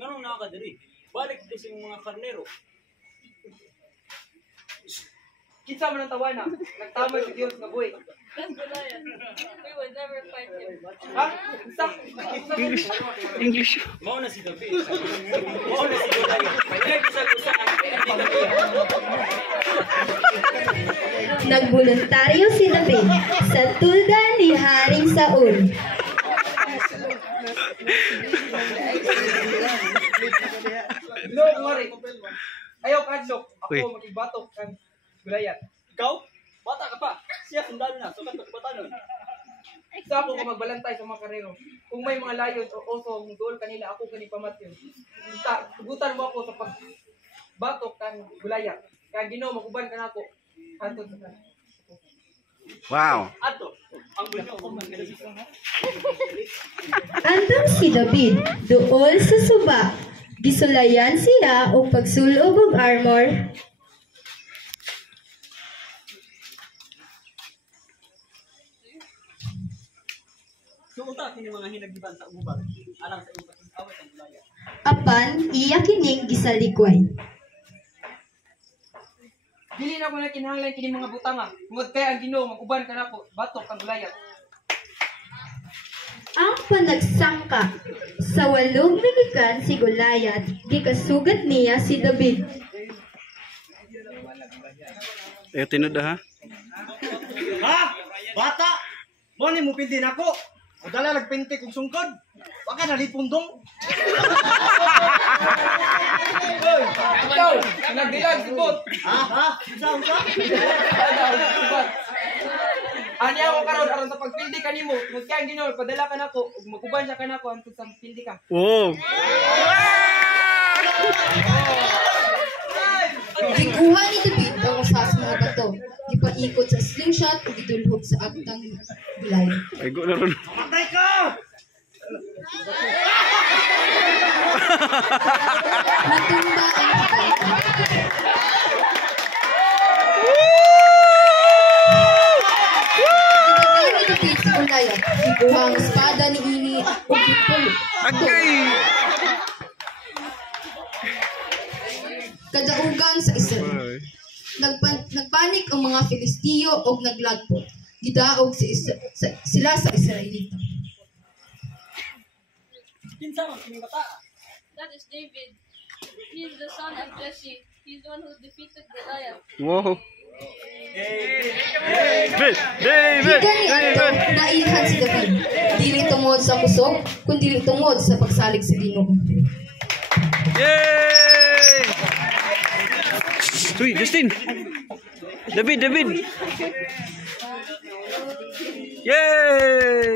Nganong nakakadiri? Balik ito sa mga karnero. Kinsa man ang tawana, nagtamay si Dios nga buhi. That's Goliath. We would never fight him. Ha? Kinsa? English. Mao na si David. Mao na si Goliath. Nagkisag-usahan ni David. Nagboluntaryo si David sa tuldan ni Haring Saul. No, kumari. Ayaw kadlok. Uy. Ako makibatok kan Goliath. Ikaw? Bata ka pa. Siya sundalo na. Sukat ka batanon. Sa ako magbalantay sa mga karero. Kung may mga layon o oso, dool kanila ako kani pamatyon. Tugutan mo ako sa pagbatok kan Goliath. Kaya Ginoo makuban ka nako. Anton sa kan. Wow. Ato. Ang bulyo ko man kada sa. Andam si David duol sa suba. Gisulayan siya og pagsulob og armor. Suunta kini mga hinagiban sa ubang alang sa imong pag-awat ang Goliath. Apan iya kining gisalikway. Dili na ko na kinahanglan kini mga butanga. Tungod kay ang Ginoo makuban ka nako. Batok kan Goliath. Ang panagsangka sa walong milikan si Goliath, gikasugat niya si David. Tinod ha. Ha? Bata! Mo ni mo pildin ako. Madala nagpinti kong sungkod. Baka nalipundong. Hoy, ikaw, nagdilag sibot. Ha? Saan ka? Ani ako karon aron sa pagpildi kanimo. Tungod kay ang Ginoo padala ka nako ug makuban siya kanako antud sa pildi ka. Wow. Gikuha ni David ang usas mga bato. Gipaikot sa slingshot ug gidulhog sa abtang bilay. Ay go na ron. Matay ka! Natumba ang Ginagamit ni David sa Goliath. Gikuha ang espada ni Ini ug gipulot. Agay. Kadaugan sa Israel. Nagpanik ang mga Filistiyo og naglagpo. Gidaog sila sa Israelita. Kinsa man kini bata? That is David. He is the son of Jesse. He's the one who defeated Goliath. Wow. David. Gani ato naihan si David. Dili tungod sa kusog, kundi tungod sa pagsalig sa Ginoo. Yay! Uy, Justin. David. Yay!